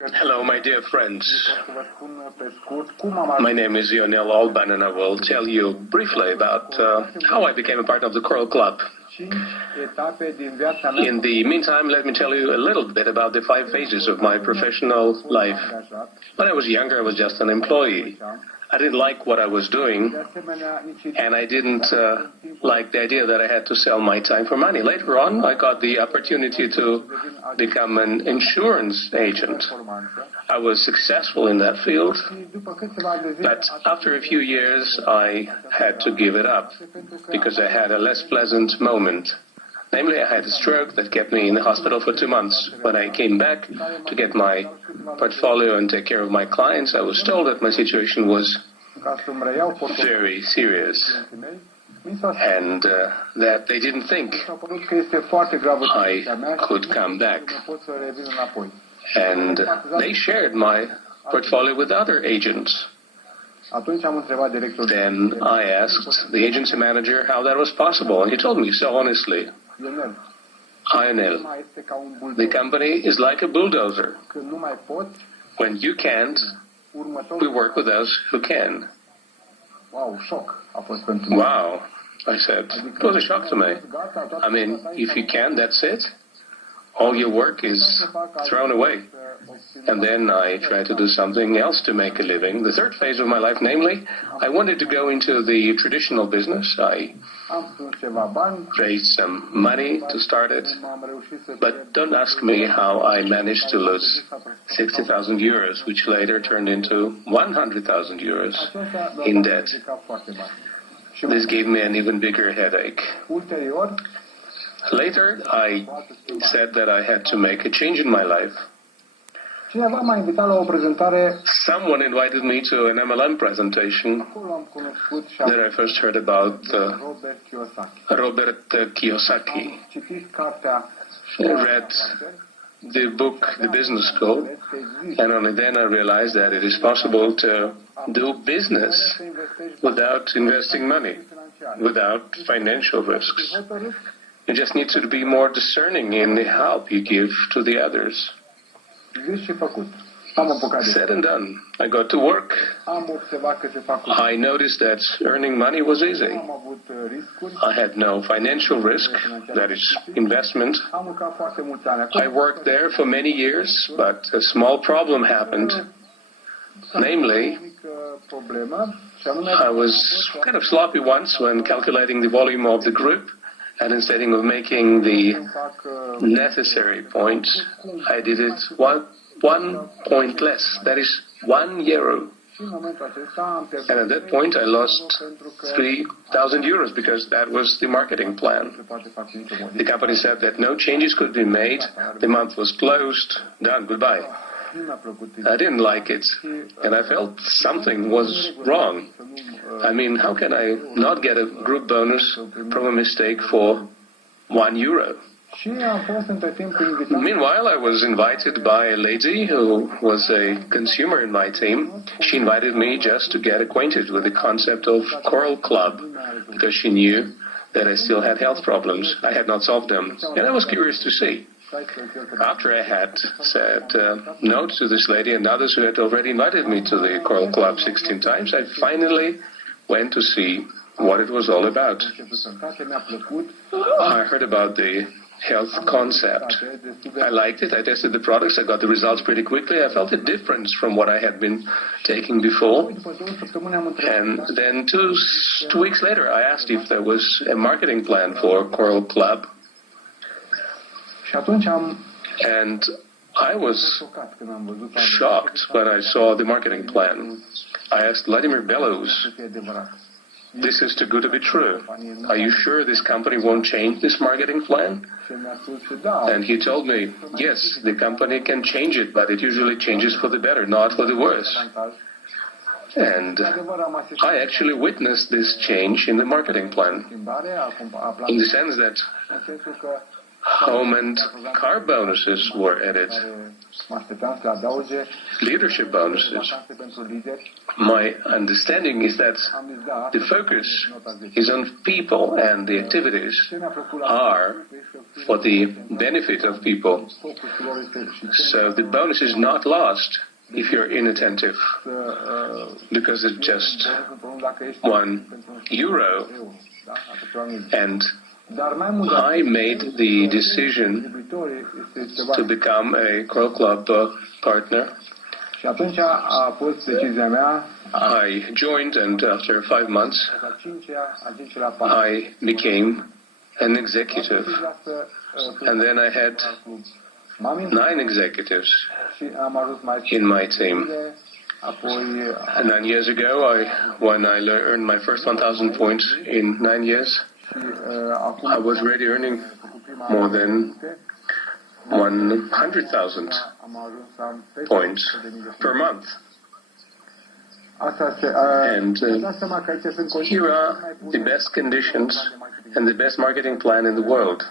Hello, my dear friends. My name is Ionel Alban, and I will tell you briefly about how I became a part of the Choral Club. In the meantime, let me tell you a little bit about the 5 phases of my professional life. When I was younger, I was just an employee. I didn't like what I was doing, and I didn't like the idea that I had to sell my time for money. Later on, I got the opportunity to become an insurance agent. I was successful in that field, but after a few years, I had to give it up because I had a less pleasant moment. Namely, I had a stroke that kept me in the hospital for 2 months. When I came back to get my portfolio and take care of my clients, I was told that my situation was very serious and that they didn't think I could come back. And they shared my portfolio with other agents. Then I asked the agency manager how that was possible, and he told me so honestly. Ionel, the company is like a bulldozer. When you can't, we work with those who can. Wow, I said. It was a shock to me. I mean, if you can, that's it. All your work is thrown away. And then I tried to do something else to make a living. The third phase of my life, namely, I wanted to go into the traditional business. I raised some money to start it. But don't ask me how I managed to lose 60,000 euros, which later turned into 100,000 euros in debt. This gave me an even bigger headache. Later, I said that I had to make a change in my life. Someone invited me to an MLM presentation. There I first heard about Robert Kiyosaki. I read the book, The Business School, and only then I realized that it is possible to do business without investing money, without financial risks. You just need to be more discerning in the help you give to the others. Said and done. I got to work. I noticed that earning money was easy. I had no financial risk, that is, investment. I worked there for many years, but a small problem happened. Namely, I was kind of sloppy once when calculating the volume of the group. And instead of making the necessary points, I did it one point less. That is €1. And at that point, I lost 3,000 euros because that was the marketing plan. The company said that no changes could be made. The month was closed. Done. Goodbye. I didn't like it, and I felt something was wrong. I mean, how can I not get a group bonus from a mistake for €1? Meanwhile, I was invited by a lady who was a consumer in my team. She invited me just to get acquainted with the concept of Choral Club, because she knew that I still had health problems. I had not solved them, and I was curious to see. After I had said no to this lady and others who had already invited me to the Choral Club 16 times, I finally went to see what it was all about. I heard about the health concept. I liked it. I tested the products. I got the results pretty quickly. I felt a difference from what I had been taking before. And then two weeks later, I asked if there was a marketing plan for Choral Club. And I was shocked when I saw the marketing plan. I asked Vladimir Bellows, this is too good to be true. Are you sure this company won't change this marketing plan? And he told me, yes, the company can change it, but it usually changes for the better, not for the worse. And I actually witnessed this change in the marketing plan, in the sense that home and car bonuses were added. leadership bonuses. My understanding is that the focus is on people and the activities are for the benefit of people. So the bonus is not lost if you're inattentive, because it's just €1. And I made the decision to become a Coral Club partner. I joined, and after 5 months, I became an executive. And then I had 9 executives in my team. 9 years ago, when I earned my first 1,000 points in 9 years, I was already earning more than 100,000 points per month. And here are the best conditions and the best marketing plan in the world.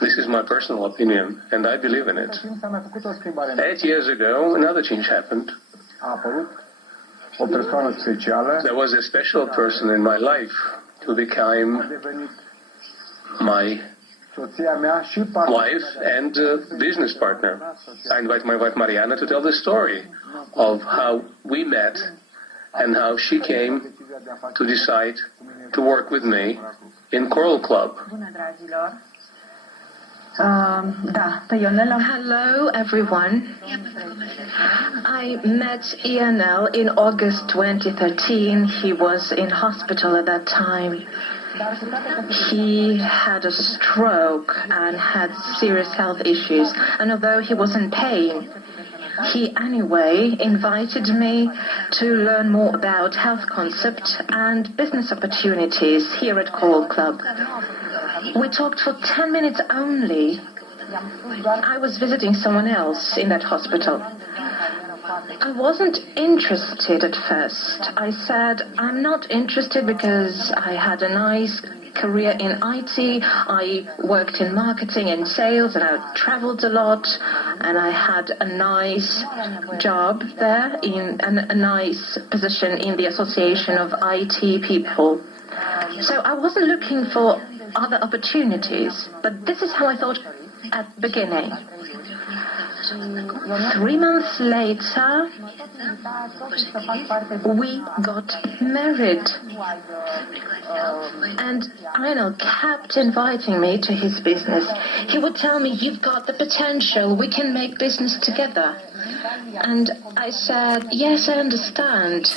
This is my personal opinion, and I believe in it. 8 years ago, another change happened. There was a special person in my life who became my wife and business partner. I invite my wife Marianna to tell the story of how we met and how she came to decide to work with me in Coral Club. Hello, everyone. I met Ionel in August 2013. He was in hospital at that time. He had a stroke and had serious health issues. And although he was in pain, he anyway invited me to learn more about health concept and business opportunities here at Coral Club. We talked for 10 minutes only. I was visiting someone else in that hospital. I wasn't interested at first. I said, I'm not interested because I had a nice career in IT. I worked in marketing and sales, and I traveled a lot, and I had a nice job there, in a nice position in the Association of IT people. So I wasn't looking for other opportunities, but this is how I thought at the beginning. 3 months later, we got married. And Ionel kept inviting me to his business. He would tell me, you've got the potential, we can make business together. And I said, yes, I understand.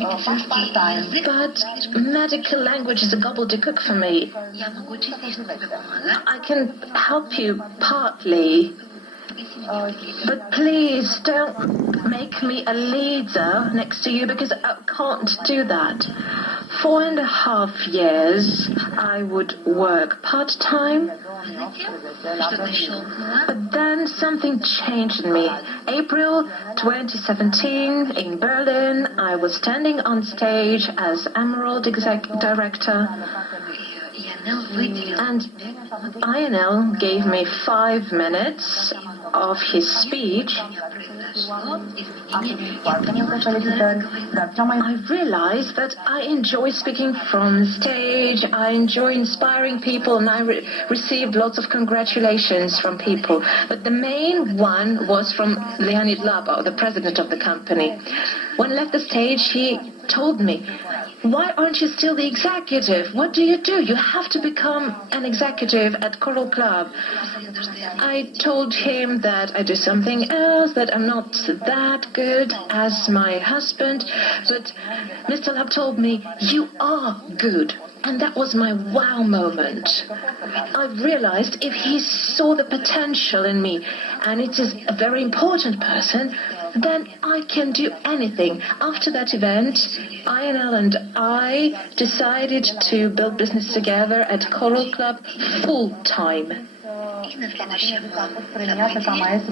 But medical language is a gobbledygook for me. I can help you partly, but please don't make me a leader next to you, because I can't do that. 4.5 years I would work part-time, but then something changed in me. April 2017 in Berlin, I was standing on stage as Emerald Director, and Ionel gave me 5 minutes of his speech. I realized that I enjoy speaking from stage, I enjoy inspiring people, and I received lots of congratulations from people. But the main one was from Leonid Laba, the president of the company. When I left the stage, he told me, why aren't you still the executive? What do? You have to become an executive at Coral Club. I told him that I do something else, that I'm not that good as my husband. But Mr. Lab told me, you are good. And that was my wow moment. I realized if he saw the potential in me, and it is a very important person, then I can do anything. After that event, Ionel and I decided to build business together at Coral Club full-time.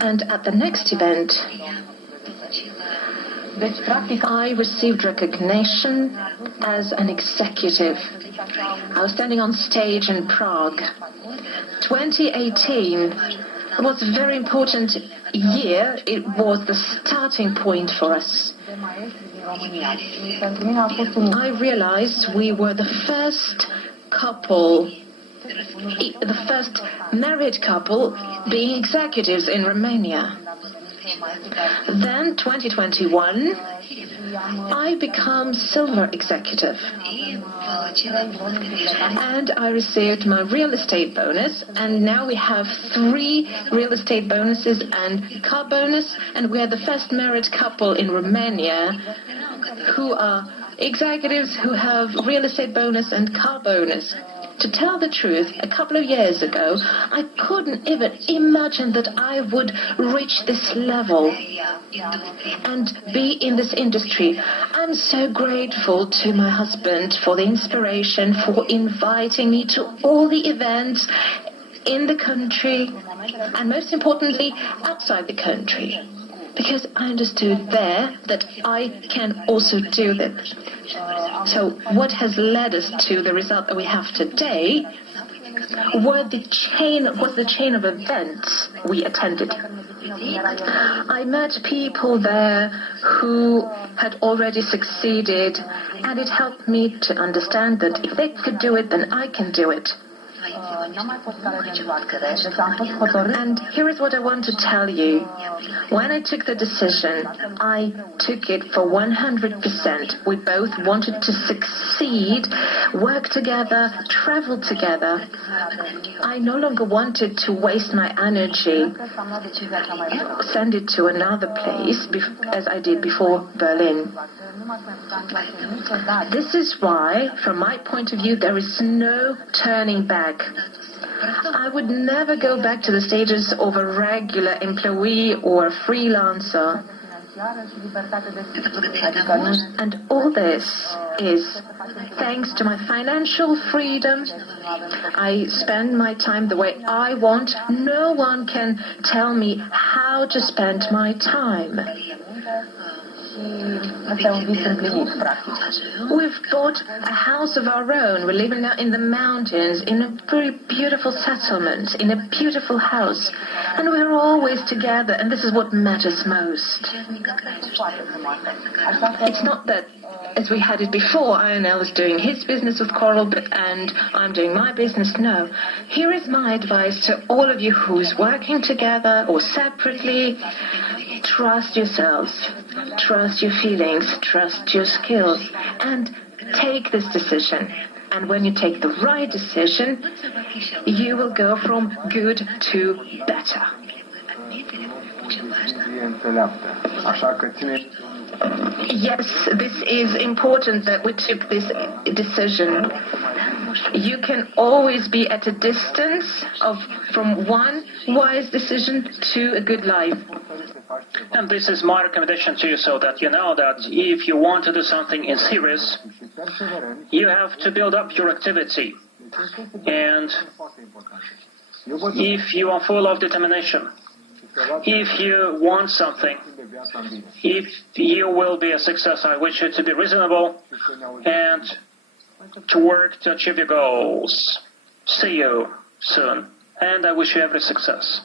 And at the next event, I received recognition as an executive. I was standing on stage in Prague. 2018, was a very important year. It was the starting point for us. I realized we were the first couple, the first married couple being executives in Romania. Then, 2021, I become silver executive. And I received my real estate bonus, and now we have 3 real estate bonuses and car bonus, and we are the first married couple in Romania who are executives who have real estate bonus and car bonus. To tell the truth, a couple of years ago, I couldn't even imagine that I would reach this level and be in this industry. I'm so grateful to my husband for the inspiration, for inviting me to all the events in the country, and most importantly, outside the country. Because I understood there that I can also do this. So what has led us to the result that we have today was the chain of events we attended. I met people there who had already succeeded, and it helped me to understand that if they could do it, then I can do it. And here is what I want to tell you. When I took the decision, I took it for 100%. We both wanted to succeed, work together, travel together. I no longer wanted to waste my energy, send it to another place, as I did before Berlin. This is why, from my point of view, there is no turning back. I would never go back to the status of a regular employee or a freelancer. And all this is thanks to my financial freedom. I spend my time the way I want. No one can tell me how to spend my time. We've bought a house of our own. We're living now in the mountains, in a very beautiful settlement, in a beautiful house. And we're always together, and this is what matters most. It's not that, as we had it before, Ionel is doing his business with Coral, and I'm doing my business. No. Here is my advice to all of you who's working together or separately. Trust yourselves, trust your feelings, trust your skills, and take this decision. And when you take the right decision, you will go from good to better. Yes, this is important that we took this decision. You can always be at a distance from one wise decision to a good life. And this is my recommendation to you, so that you know that if you want to do something in serious, you have to build up your activity. And if you are full of determination, if you want something, if you will be a success, I wish you to be reasonable and to work to achieve your goals. See you soon, and I wish you every success.